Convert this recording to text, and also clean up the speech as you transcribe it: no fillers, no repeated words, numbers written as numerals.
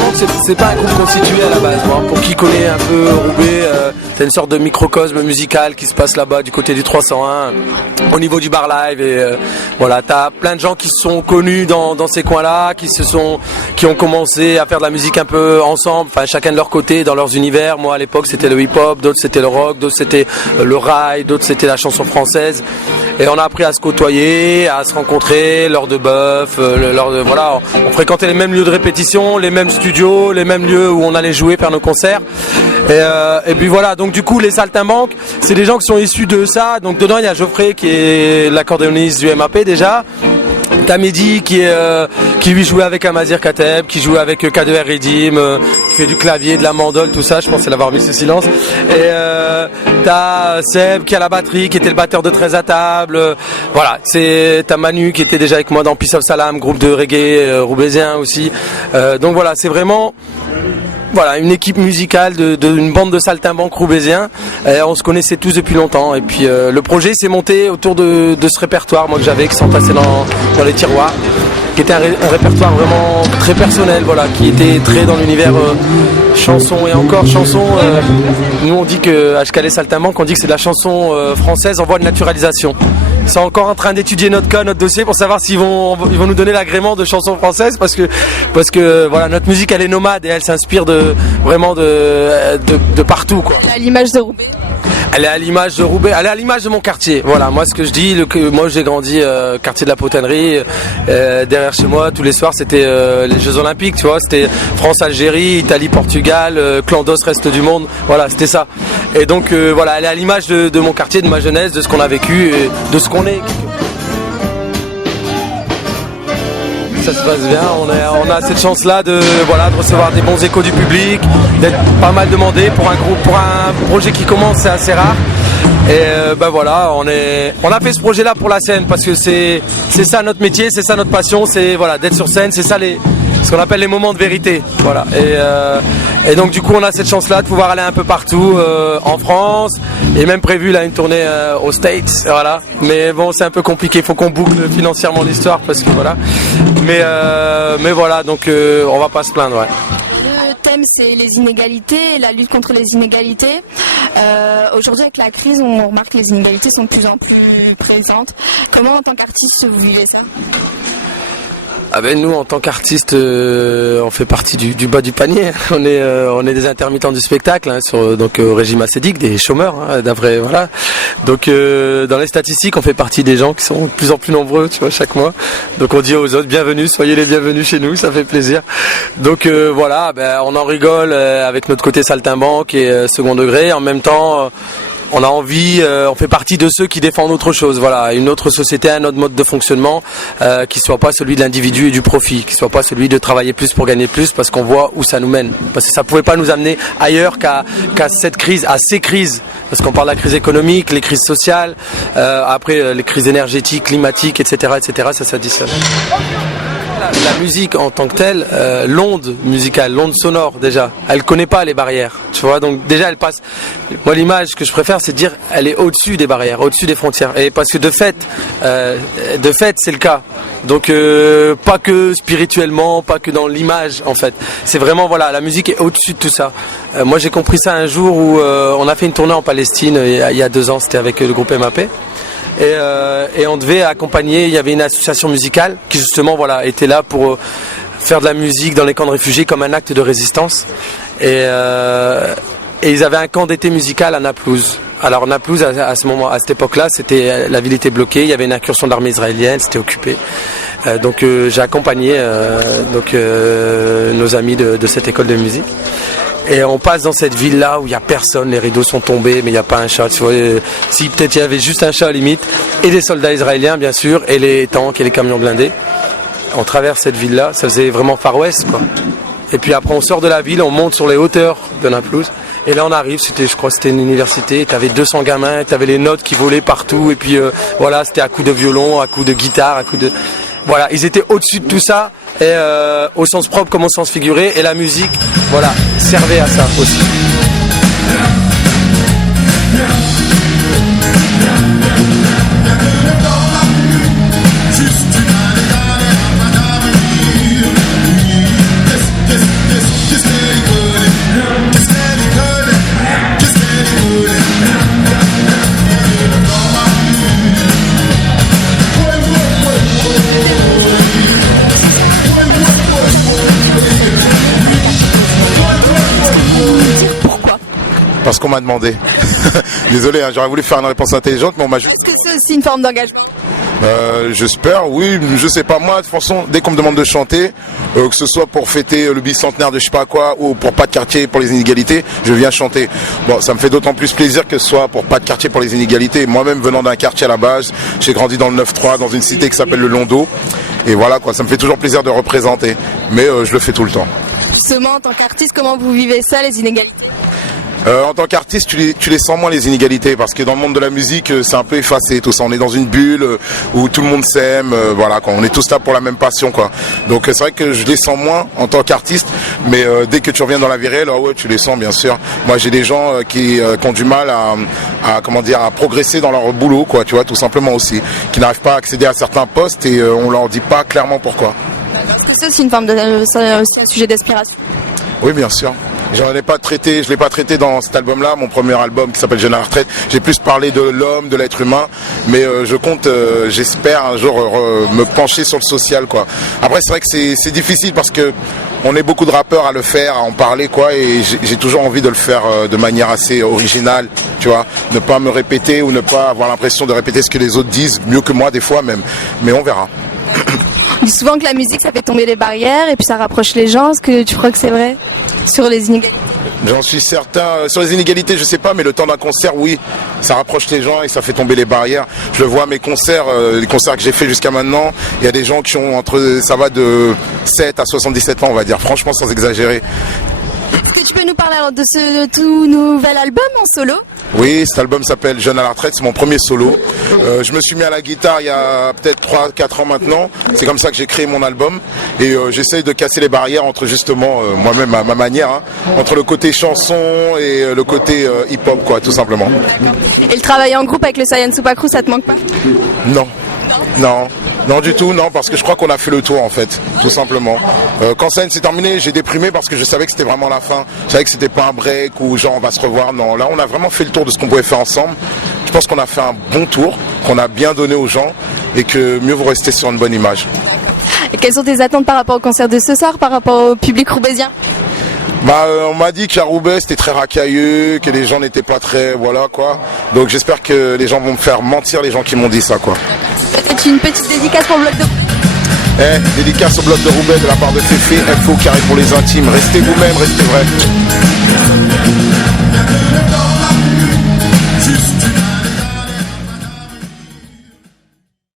Saltimbanque, c'est pas un groupe constitué à la base. Bon, pour qui connaît un peu Roubaix, t'as une sorte de microcosme musical qui se passe là-bas du côté du 301, au niveau du bar live. Et voilà, t'as plein de gens qui se sont connus dans ces coins-là, qui ont commencé à faire de la musique un peu ensemble, enfin chacun de leur côté, dans leurs univers. Moi à l'époque c'était le hip-hop, d'autres c'était le rock, d'autres c'était le rail, d'autres c'était la chanson française. Et on a appris à se côtoyer, à se rencontrer, l'heure de bœuf, voilà, on fréquentait les mêmes lieux de répétition, les mêmes studios, les mêmes lieux où on allait jouer, faire nos concerts. Et puis voilà, donc du coup les Saltimbanques, c'est des gens qui sont issus de ça. Donc dedans il y a Geoffrey qui est l'accordéoniste du MAP déjà. T'as Mehdi qui lui jouait avec Amazir Kateb, qui jouait avec K2R Redim, qui fait du clavier, de la mandole, tout ça, je pensais l'avoir mis sous silence. Et t'as Seb qui a la batterie, qui était le batteur de 13 à table. Voilà, t'as Manu qui était déjà avec moi dans Peace of Salam, groupe de reggae roubaisien aussi. Donc voilà, c'est vraiment... Voilà, une équipe musicale d'une bande de saltimbanques roubaisiens. On se connaissait tous depuis longtemps. Et puis le projet s'est monté autour de ce répertoire moi que j'avais, qui s'entassait dans les tiroirs, qui était un répertoire vraiment très personnel, voilà, qui était très dans l'univers chanson et encore chanson. Nous on dit que à HKL Saltimbanque, on dit que c'est de la chanson française en voie de naturalisation. Ils sont encore en train d'étudier notre cas, notre dossier, pour savoir s'ils vont nous donner l'agrément de chanson française, parce que voilà, notre musique elle est nomade et elle s'inspire vraiment de partout, quoi. À l'image de Roubaix. Elle est à l'image de Roubaix, elle est à l'image de mon quartier. Voilà, moi ce que je dis, moi j'ai grandi quartier de la Potannerie, derrière chez moi tous les soirs c'était les Jeux Olympiques, tu vois, c'était France-Algérie, Italie-Portugal, Clandos, reste du monde, voilà, c'était ça. Et donc voilà, elle est à l'image de mon quartier, de ma jeunesse, de ce qu'on a vécu, et de ce qu'on est. Ça se passe bien, on a cette chance-là de recevoir des bons échos du public, d'être pas mal demandé pour un projet qui commence, c'est assez rare. Et voilà, on a fait ce projet-là pour la scène, parce que c'est ça notre métier, c'est ça notre passion, c'est voilà, d'être sur scène, c'est ça ce qu'on appelle les moments de vérité. Voilà. Et donc du coup on a cette chance-là de pouvoir aller un peu partout en France, et même prévu là une tournée aux States, voilà. Mais bon, c'est un peu compliqué, il faut qu'on boucle financièrement l'histoire, parce que voilà. Mais voilà, donc on va pas se plaindre, ouais. Le thème c'est les inégalités, la lutte contre les inégalités. Aujourd'hui avec la crise, on remarque que les inégalités sont de plus en plus présentes. Comment en tant qu'artiste vous vivez ça ? Ah ben nous en tant qu'artistes on fait partie du bas du panier. On est des intermittents du spectacle, hein, donc au régime acédique, des chômeurs, hein, d'après voilà. Donc dans les statistiques on fait partie des gens qui sont de plus en plus nombreux, tu vois, chaque mois. Donc on dit aux autres bienvenue, soyez les bienvenus chez nous, ça fait plaisir. Donc voilà, on en rigole avec notre côté saltimbanque et second degré. En même temps on a envie, on fait partie de ceux qui défendent autre chose, voilà, une autre société, un autre mode de fonctionnement, qui soit pas celui de l'individu et du profit, qui soit pas celui de travailler plus pour gagner plus, parce qu'on voit où ça nous mène, parce que ça pouvait pas nous amener ailleurs qu'à cette crise, à ces crises, parce qu'on parle de la crise économique, les crises sociales, après les crises énergétiques, climatiques, etc., ça s'additionne. La musique en tant que telle, l'onde musicale, l'onde sonore déjà, elle connaît pas les barrières, tu vois, donc déjà elle passe. Moi l'image que je préfère c'est de dire elle est au-dessus des barrières, au-dessus des frontières, et parce que de fait c'est le cas. Donc pas que spirituellement, pas que dans l'image en fait. C'est vraiment voilà, la musique est au-dessus de tout ça. Moi j'ai compris ça un jour où on a fait une tournée en Palestine il y a 2 ans, c'était avec le groupe MAP. Et on devait accompagner, il y avait une association musicale qui justement voilà, était là pour faire de la musique dans les camps de réfugiés comme un acte de résistance. Et ils avaient un camp d'été musical à Naplouse. Alors Naplouse à cette époque-là, la ville était bloquée, il y avait une incursion de l'armée israélienne, c'était occupé. Donc j'ai accompagné nos amis de cette école de musique. Et on passe dans cette ville-là où il n'y a personne, les rideaux sont tombés, mais il n'y a pas un chat. Tu vois, si peut-être il y avait juste un chat à la limite, et des soldats israéliens bien sûr, et les tanks et les camions blindés. On traverse cette ville-là, ça faisait vraiment Far West, quoi. Et puis après on sort de la ville, on monte sur les hauteurs de Naplouse. Et là on arrive, je crois que c'était une université, tu avais 200 gamins, tu avais les notes qui volaient partout, et puis voilà, c'était à coups de violon, à coups de guitare, à coups de... Voilà, ils étaient au-dessus de tout ça, et au sens propre comme au sens figuré, et la musique, voilà, servait à ça aussi. Parce qu'on m'a demandé. Désolé, hein, j'aurais voulu faire une réponse intelligente, mais on m'a juste... Est-ce que c'est aussi une forme d'engagement? J'espère, oui, je sais pas. Moi, de toute façon, dès qu'on me demande de chanter, que ce soit pour fêter le bicentenaire de je sais pas quoi, ou pour Pas de quartier pour les inégalités, je viens chanter. Bon, ça me fait d'autant plus plaisir que ce soit pour Pas de quartier pour les inégalités. Moi-même, venant d'un quartier à la base, j'ai grandi dans le 9-3, dans une cité qui s'appelle le Londo. Et voilà, quoi, ça me fait toujours plaisir de représenter. Mais je le fais tout le temps. Justement, en tant qu'artiste, comment vous vivez ça, les inégalités? En tant qu'artiste, tu les sens moins les inégalités parce que dans le monde de la musique, c'est un peu effacé tout ça. On est dans une bulle où tout le monde s'aime, voilà quoi. On est tous là pour la même passion quoi. Donc c'est vrai que je les sens moins en tant qu'artiste, mais dès que tu reviens dans la vie réelle, ouais, tu les sens bien sûr. Moi j'ai des gens qui ont du mal à comment dire à progresser dans leur boulot quoi, tu vois, tout simplement aussi, qui n'arrivent pas à accéder à certains postes et on leur dit pas clairement pourquoi. Est-ce que c'est aussi une forme c'est aussi un sujet d'aspiration? Oui, bien sûr. Je l'ai pas traité dans cet album-là, mon premier album qui s'appelle Jeune à la retraite. J'ai plus parlé de l'homme, de l'être humain, mais je compte, j'espère un jour me pencher sur le social, quoi. Après, c'est vrai que c'est difficile parce que on est beaucoup de rappeurs à le faire, à en parler, quoi, et j'ai toujours envie de le faire de manière assez originale, tu vois, ne pas me répéter ou ne pas avoir l'impression de répéter ce que les autres disent, mieux que moi des fois même, mais on verra. On dit souvent que la musique ça fait tomber les barrières et puis ça rapproche les gens. Est-ce que tu crois que c'est vrai sur les inégalités? J'en suis certain. Sur les inégalités, je sais pas, mais le temps d'un concert, oui, ça rapproche les gens et ça fait tomber les barrières. Je le vois à mes concerts, les concerts que j'ai fait jusqu'à maintenant, il y a des gens qui ont ça va de 7 à 77 ans, on va dire, franchement sans exagérer. Est-ce que tu peux nous parler alors de ce tout nouvel album en solo? Oui, cet album s'appelle Jeune à la retraite, c'est mon premier solo. Je me suis mis à la guitare il y a peut-être 3-4 ans maintenant. C'est comme ça que j'ai créé mon album. Et j'essaye de casser les barrières entre justement, moi-même à ma manière, hein, entre le côté chanson et le côté hip-hop, quoi, tout simplement. Et le travail en groupe avec le Saiyan Super Crew, ça te manque pas? Non. Non. Non du tout, non, parce que je crois qu'on a fait le tour en fait, tout simplement. Quand ça s'est terminé, j'ai déprimé parce que je savais que c'était vraiment la fin. Je savais que c'était pas un break ou genre on va se revoir. Non, là on a vraiment fait le tour de ce qu'on pouvait faire ensemble. Je pense qu'on a fait un bon tour, qu'on a bien donné aux gens et que mieux vaut rester sur une bonne image. Et quelles sont tes attentes par rapport au concert de ce soir, par rapport au public roubaisien? On m'a dit qu'à Roubaix c'était très racailleux, que les gens n'étaient pas très, voilà quoi. Donc j'espère que les gens vont me faire mentir, les gens qui m'ont dit ça quoi. Peut-être une petite dédicace pour le bloc de... Dédicace au bloc de Roubaix de la part de Féfé, FO carré pour les intimes. Restez vous-même, restez vrai.